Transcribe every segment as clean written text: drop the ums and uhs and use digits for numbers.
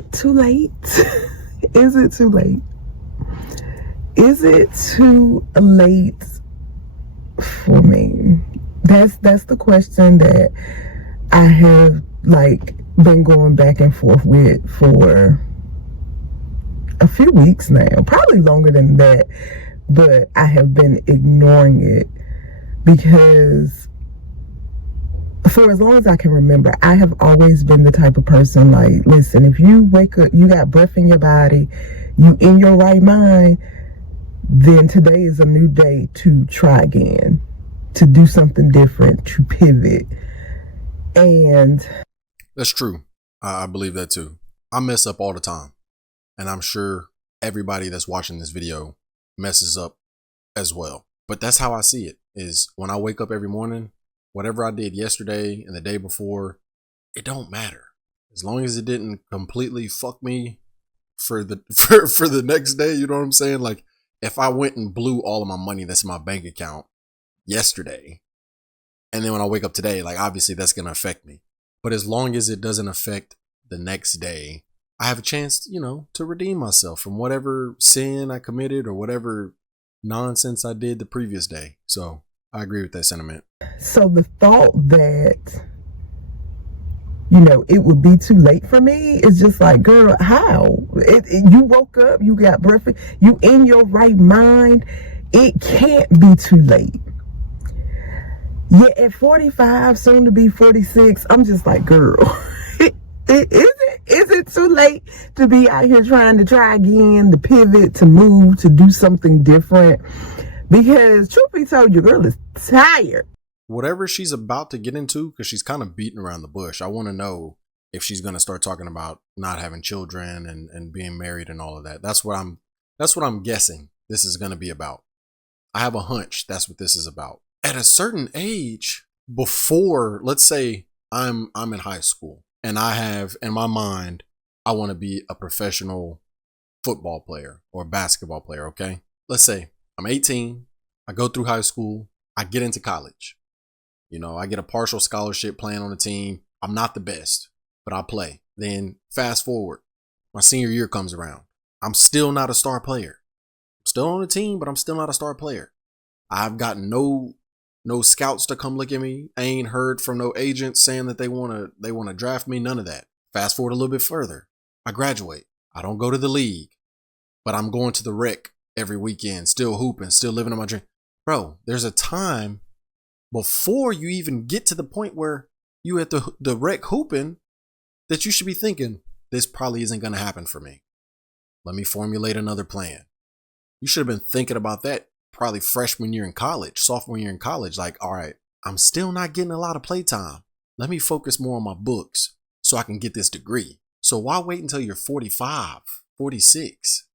it too late? Is it too late? Is it too late for me? That's the question that I have been going back and forth with for a few weeks now, probably longer than that, but I have been ignoring it because for as long as I can remember, I have always been the type of person listen, if you wake up, you got breath in your body, you in your right mind, then today is a new day to try again, to do something different, to pivot. And that's true. I believe that too. I mess up all the time. And I'm sure everybody that's watching this video messes up as well. But that's how I see it, is when I wake up every morning, whatever I did yesterday and the day before, it don't matter. As long as it didn't completely fuck me for the next day, you know what I'm saying? Like if I went and blew all of my money that's in my bank account yesterday, and then when I wake up today, obviously that's going to affect me. But as long as it doesn't affect the next day, I have a chance, to redeem myself from whatever sin I committed or whatever nonsense I did the previous day. So I agree with that sentiment. So the thought that, it would be too late for me is just girl, how? You woke up, you got breakfast, you in your right mind. It can't be too late. Yeah, at 45, soon to be 46, I'm just girl, is it too late to be out here trying to try again, to pivot, to move, to do something different? Because truth be told, your girl is tired. Whatever she's about to get into, because she's kind of beating around the bush, I want to know if she's going to start talking about not having children and being married and all of that. That's what I'm guessing this is going to be about. I have a hunch that's what this is about. At a certain age, before, let's say I'm in high school and I have in my mind, I want to be a professional football player or basketball player. Okay. Let's say I'm 18. I go through high school. I get into college. I get a partial scholarship playing on a team. I'm not the best, but I play. Then fast forward, my senior year comes around. I'm still not a star player. I'm still on the team, but I'm still not a star player. I've got no scouts to come look at me. I ain't heard from no agents saying that they want to draft me. None of that. Fast forward a little bit further. I graduate. I don't go to the league, but I'm going to the rec every weekend, still hooping, still living in my dream. Bro, there's a time before you even get to the point where you at the rec hooping that you should be thinking, this probably isn't going to happen for me. Let me formulate another plan. You should have been thinking about that probably freshman year in college, sophomore year in college. All right, I'm still not getting a lot of playtime. Let me focus more on my books so I can get this degree. So why wait until you're 45, 46?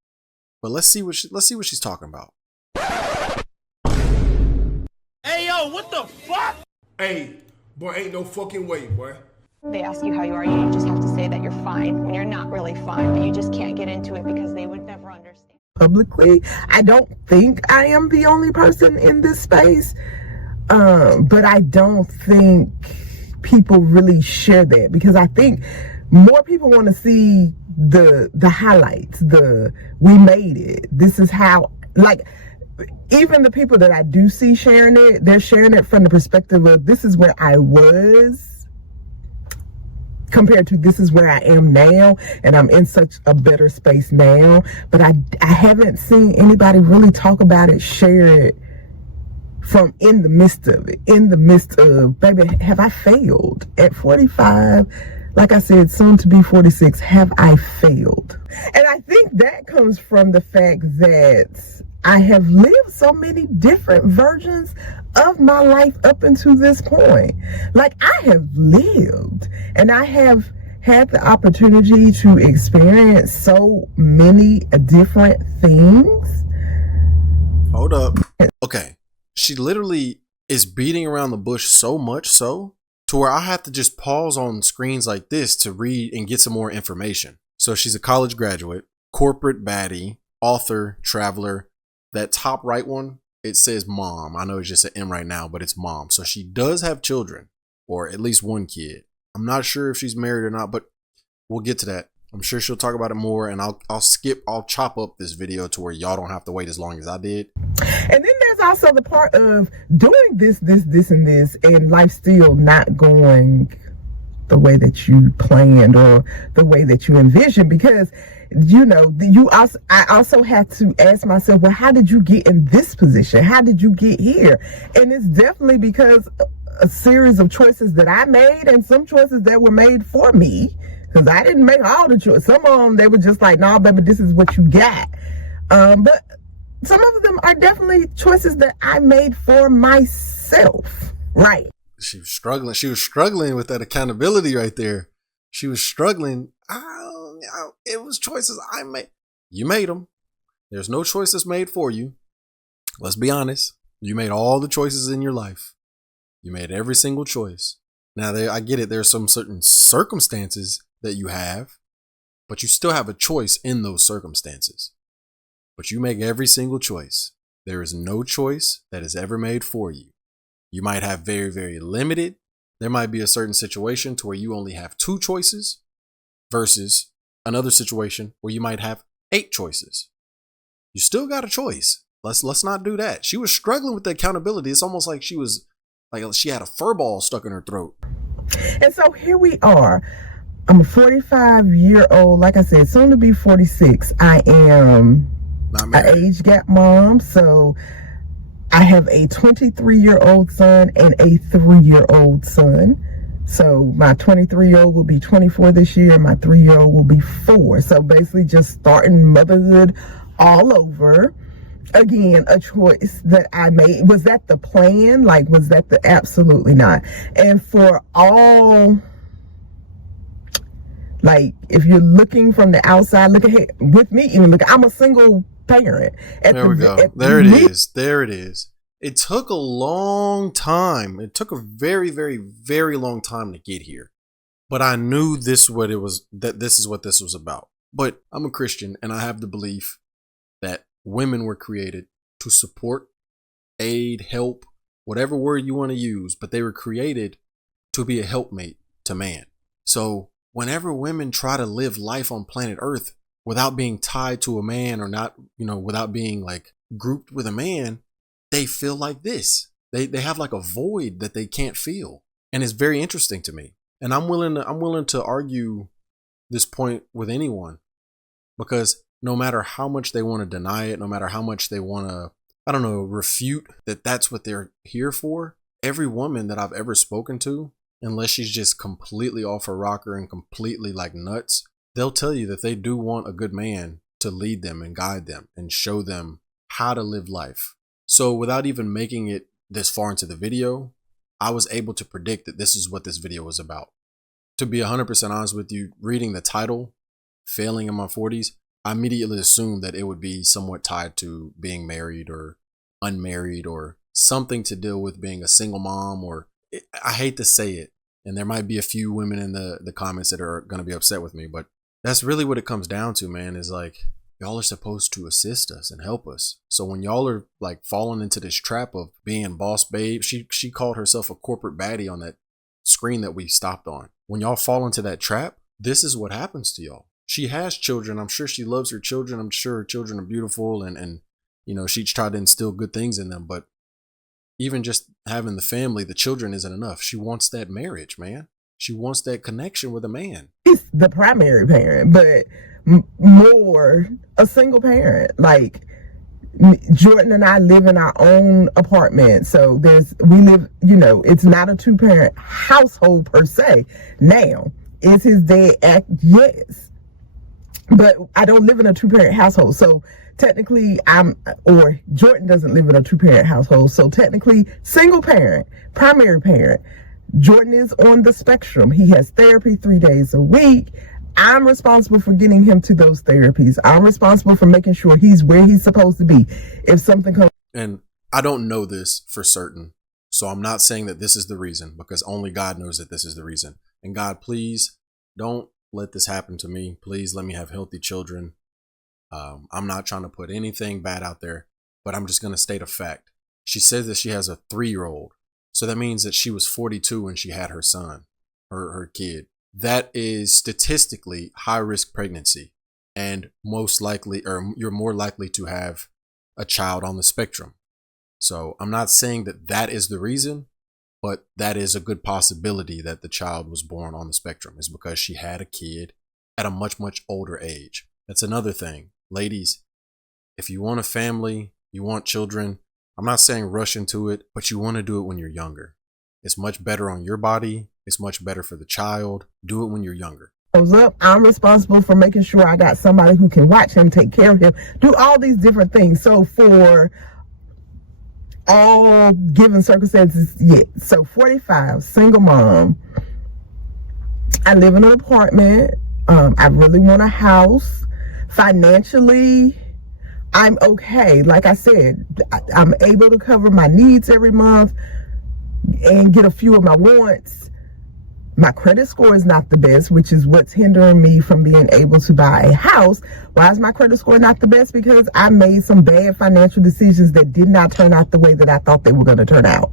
But let's see what she's talking about. Hey, yo, what the fuck? Hey, boy, ain't no fucking way, boy. They ask you how you are, you just have to say that you're fine when you're not really fine, but you just can't get into it because they would never understand. Publicly, I don't think I am the only person in this space, but I don't think people really share that, because I think more people want to see the highlights, we made it, this is how, even the people that I do see sharing it, they're sharing it from the perspective of this is where I was compared to this is where I am now, and I'm in such a better space now. But I haven't seen anybody really talk about it, share it from in the midst of it, baby, have I failed at 45? Like I said, soon to be 46, have I failed? And I think that comes from the fact that I have lived so many different versions of my life up until this point. I have lived and I have had the opportunity to experience so many different things. Hold up. Okay. She literally is beating around the bush so much so to where I have to just pause on screens like this to read and get some more information. So she's a college graduate, corporate baddie, author, traveler. That top right one, it says mom. I know it's just an M right now, but it's mom. So she does have children, or at least one kid. I'm not sure if she's married or not, but we'll get to that. I'm sure she'll talk about it more, and I'll chop up this video to where y'all don't have to wait as long as I did. And then there's also the part of doing this, and life still not going the way that you planned or the way that you envisioned, because I also have to ask myself, well, how did you get in this position? How did you get here? And it's definitely because a series of choices that I made, and some choices that were made for me, because I didn't make all the choices. Some of them, they were just like, nah, baby, this is what you got. But some of them are definitely choices that I made for myself, right? She was struggling. She was struggling with that accountability right there. She was struggling. It was choices I made. You made them. There's no choices made for you. Let's be honest. You made all the choices in your life. You made every single choice. Now, I get it. There's some certain circumstances that you have, but you still have a choice in those circumstances. But you make every single choice. There is no choice that is ever made for you. You might have very, very limited. There might be a certain situation to where you only have 2 choices versus another situation where you might have 8 choices. You still got a choice. Let's not do that. She was struggling with the accountability. It's almost like she had a fur ball stuck in her throat. And so here we are. I'm a 45-year-old, like I said, soon to be 46. I am an age gap mom. So I have a 23-year-old son and a 3-year-old son. So my 23-year-old will be 24 this year. My 3-year-old will be 4. So basically just starting motherhood all over. Again, a choice that I made. Was that the plan? Like, was that absolutely not. And for all, like, if you're looking from the outside, look ahead with me, even look, I'm a single parent. There we go. There it is. There it is. It took a long time. It took a very, very, very long time to get here. But I knew this is what this was about. But I'm a Christian, and I have the belief that women were created to support, aid, help, whatever word you want to use, but they were created to be a helpmate to man. So whenever women try to live life on planet Earth without being tied to a man, or not, without being like grouped with a man, they feel like this. They have like a void that they can't feel. And it's very interesting to me. And I'm willing to argue this point with anyone, because no matter how much they want to deny it, no matter how much they want to, refute that that's what they're here for, every woman that I've ever spoken to, unless she's just completely off her rocker and completely like nuts, they'll tell you that they do want a good man to lead them and guide them and show them how to live life. So without even making it this far into the video, I was able to predict that this is what this video was about. To be 100% honest with you, reading the title, Failing in My 40s, I immediately assumed that it would be somewhat tied to being married or unmarried, or something to deal with being a single mom, or I hate to say it, and there might be a few women in the comments that are going to be upset with me, but that's really what it comes down to, man, is like, y'all are supposed to assist us and help us. So when y'all are like falling into this trap of being boss babe, she called herself a corporate baddie on that screen that we stopped on. When y'all fall into that trap, this is what happens to y'all. She has children. I'm sure she loves her children. I'm sure her children are beautiful, and she's tried to instill good things in them. But even just having the family, the children isn't enough. She wants that marriage, man. She wants that connection with a man. He's the primary parent, but more a single parent. Like, Jordan and I live in our own apartment, so we live, it's not a 2-parent household per se. Now, is his dad yes, but I don't live in a 2-parent household, so technically Jordan doesn't live in a 2-parent household, so technically single parent, primary parent. Jordan is on the spectrum. He has therapy 3 days a week. I'm responsible for getting him to those therapies. I'm responsible for making sure he's where he's supposed to be. If something comes, and I don't know this for certain, so I'm not saying that this is the reason, because only God knows that this is the reason. And God, please don't let this happen to me. Please let me have healthy children. I'm not trying to put anything bad out there, but I'm just going to state a fact. She says that she has a 3-year-old. So that means that she was 42 when she had her son, her kid. that is statistically high risk pregnancy, and most likely, or you're more likely to have a child on the spectrum. So I'm not saying that that is the reason, but that is a good possibility that the child was born on the spectrum, is because she had a kid at a much, much older age. That's another thing. Ladies, if you want a family, you want children, I'm not saying rush into it, but you want to do it when you're younger. It's much better on your body. It's much better for the child. Do it when you're younger. Up, I'm responsible for making sure I got somebody who can watch him, take care of him, do all these different things. So for all given circumstances, yeah. So 45, single mom. I live in an apartment. I really want a house. Financially, I'm okay. Like I said, I'm able to cover my needs every month and get a few of my wants. My credit score is not the best, which is what's hindering me from being able to buy a house. Why is my credit score not the best? Because I made some bad financial decisions that did not turn out the way that I thought they were going to turn out.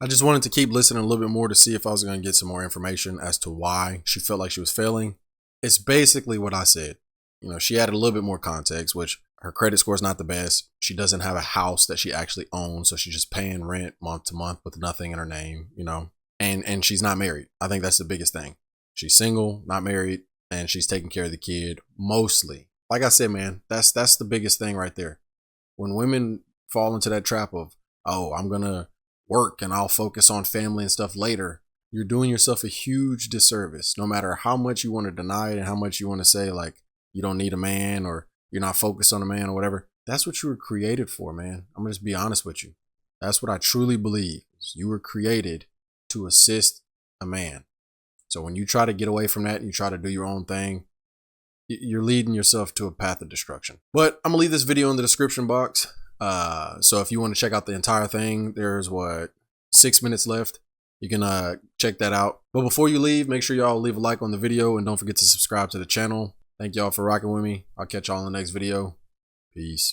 I just wanted to keep listening a little bit more to see if I was going to get some more information as to why she felt like she was failing. It's basically what I said. You know, she added a little bit more context, which her credit score is not the best. She doesn't have a house that she actually owns, so she's just paying rent month to month with nothing in her name, you know. And she's not married. I think that's the biggest thing. She's single, not married, and she's taking care of the kid mostly. Like I said, man, that's the biggest thing right there. When women fall into that trap of, oh, I'm gonna work and I'll focus on family and stuff later, you're doing yourself a huge disservice. No matter how much you want to deny it and how much you want to say like you don't need a man or you're not focused on a man or whatever, that's what you were created for, man. I'm gonna just be honest with you. That's what I truly believe. You were created to assist a man. So when you try to get away from that and you try to do your own thing, you're leading yourself to a path of destruction. But I'm gonna leave this video in the description box. So if you want to check out the entire thing, there's 6 minutes left. You can check that out. But before you leave, make sure y'all leave a like on the video and don't forget to subscribe to the channel. Thank y'all for rocking with me. I'll catch y'all in the next video. Peace.